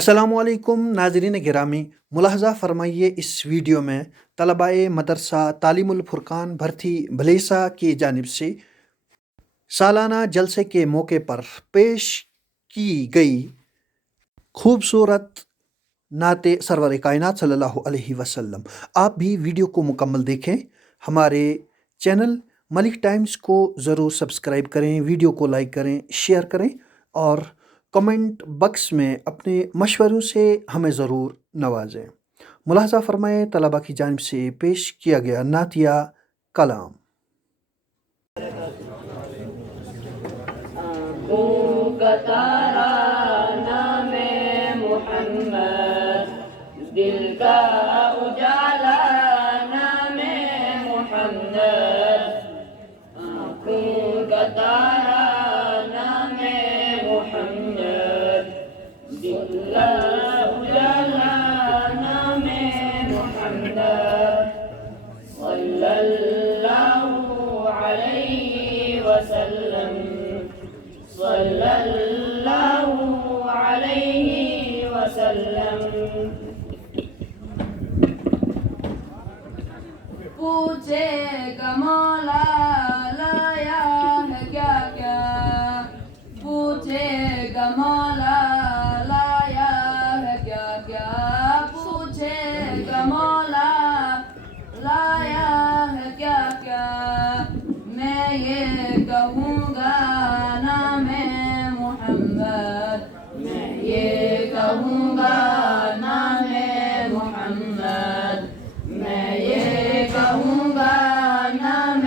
السلام علیکم ناظرین گرامی، ملاحظہ فرمائیے اس ویڈیو میں طلباء مدرسہ تعلیم الفرقان بھرتی بھلیسہ کی جانب سے سالانہ جلسے کے موقع پر پیش کی گئی خوبصورت نعت سرور کائنات صلی اللہ علیہ وسلم۔ آپ بھی ویڈیو کو مکمل دیکھیں، ہمارے چینل ملک ٹائمز کو ضرور سبسکرائب کریں، ویڈیو کو لائک کریں، شیئر کریں اور کمنٹ باکس میں اپنے مشوروں سے ہمیں ضرور نوازیں۔ ملاحظہ فرمائیں طلبہ کی جانب سے پیش کیا گیا نعتیہ کلام۔ آنکھوں کا تارا نام محمد، دل کا اجالا نام محمد، آنکھوں کا تارا نام محمد، دل کا اجالا نام محمد، صلی اللہ علیہ وسلم، صلی اللہ علیہ وسلم۔ پوچھے گا مولا لایا ہے کیا کیا، پوچھے گا مولا لایا ہے کیا کیا، پوچھے گا مولا لایا ہے کیا کیا، میں یہ کہوں گا نام محمد، میں یہ کہوں گا نام محمد، میں یہ کہوں گا نام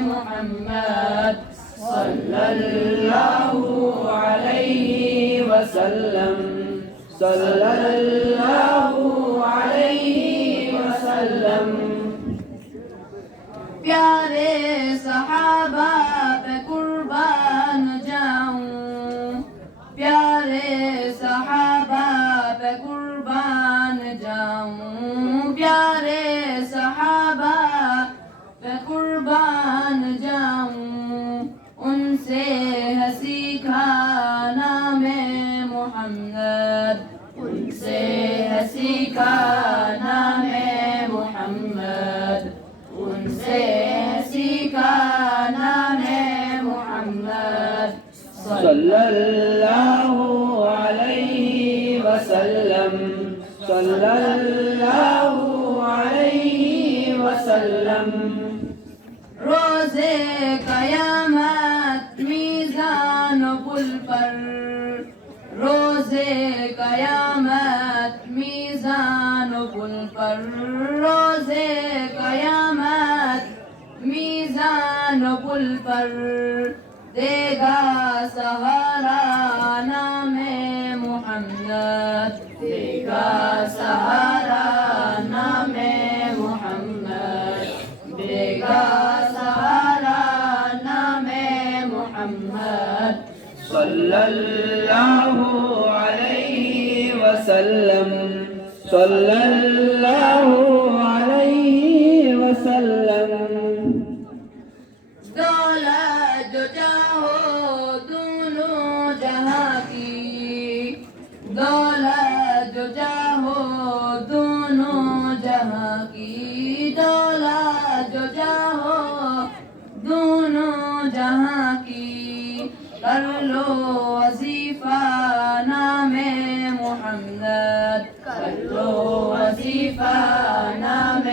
محمد، صلی اللہ علیہ وسلم، صلی اللہ علیہ وسلم۔ پیارے صحابہ پہ قربان جاؤں، پیارے صحابہ پہ قربان جاؤں، پیارے صحابہ پہ قربان جاؤں، ان سے ہے سیکھا نام محمد، ان سے ہے سیکھا نام محمد، ان سے سیکھا نام محمد، صلی اللہ علیہ وسلم، صلی اللہ علیہ وسلم۔ روزے قیامت میزان و پل پر، روزے قیامت میزان و پل پر، روزے قیامت میزان و پل پر، دے گا سہارا نام محمد، دے گا سہارا نام محمد، دے گا سہارا نام محمد، صلی اللہ علیہ وسلم، صلی اللہ علیہ وسلم۔ دولت جو چاہو دونوں جہاں کی، دولت جو چاہو دونوں جہاں کی، دولت جو چاہو دونوں جہاں کی، کر لو وظیفہ نام محمد، کر لو وظیفہ نام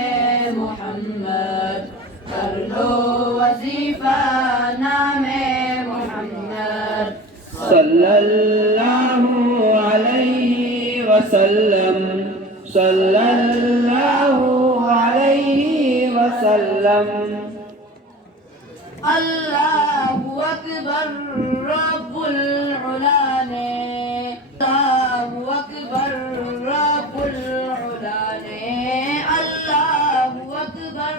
محمد، کر لو وظیفہ نام محمد، صلی اللہ علیہ وسلم، صلی اللہ علیہ وسلم۔ اللہ اکبر رب العلا نے، اللہ اکبر رب العلا نے، اللہ اکبر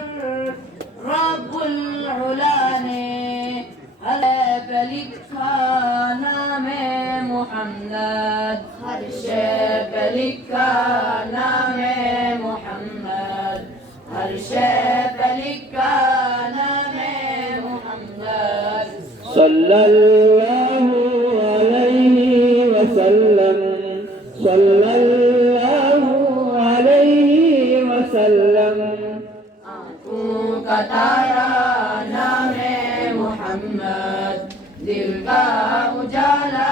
رب العلا نے، حلے پہ لکھا نام محمد، ہر شے پہ لکھا نام محمد، ہر شے پہ لکھا نام محمد، صلی اللہ علیہ وسلم، صلی اللہ علیہ وسلم. آنکھوں کا تارا نام محمد، دل کا اجالا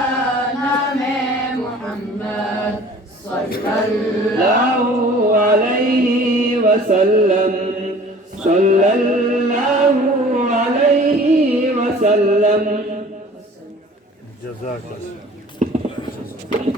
نام محمد، صلی اللہ اللہ علیہ وسلم. صلی اللہ علیہ وسلم. جزاک اللہ.